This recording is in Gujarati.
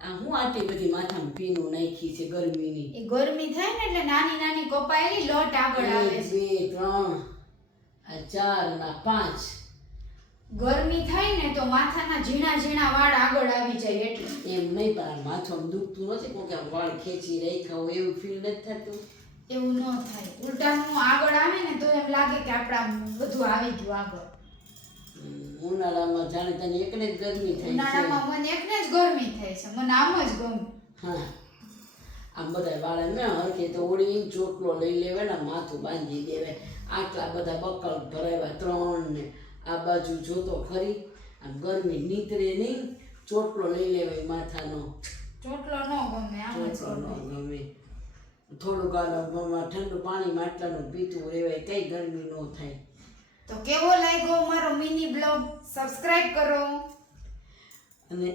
આ હું આટલી બધી માથામાં પીનું નાખી છે ગરમીની. એ ગરમી થાય ને એટલે નાની નાની કપાયેલી લોટ આગળ આવે છે. 1 2 3 આ 4 ના 5. ગરમી થાય ને તો માથાના ઝીણા ઝીણા વાળ આગળ આવી જાય એટલે. એમ નહીં પણ માથામાં દુખતું નથી કોઈ કે વાળ ખેંચી રાખ્યા હોય એવું ફીલ નથી થતું. એવું ન થાય. ઉલટાનું આગળ આવે ને તો એમ લાગે કે આપણા બધું આવી ગયું આગળ. ઉનાળામાં જાણે તને એકને જ ગરમી થાય છે. ઉનાળામાં મને એકને જ ગરમી થાય છે. મને આમ જ ગમે. હા આમ બધા વાળા ન હરખે તો ઓળી ચોટલો લઈ લેવે ને માથું બાંધી દેવે. આટલા બધા બકલ ભરાવ્યા 3 ને આ બાજુ જોતો ખરી આમ ગરમી નીતરે નહીં. ચોટલો લઈ લેવાય માથાનો. ચોટલો ન ગમે આમ જ ચોટલો ન ગમે. ગમે. થોડુંક ઠંડુ પાણી માટલાનું પીતું રહેવાય કઈ ગરમી ન થાય. તો કેવો લાગ્યો મારો મિની બ્લોગ? સબસ્ક્રાઇબ કરો અને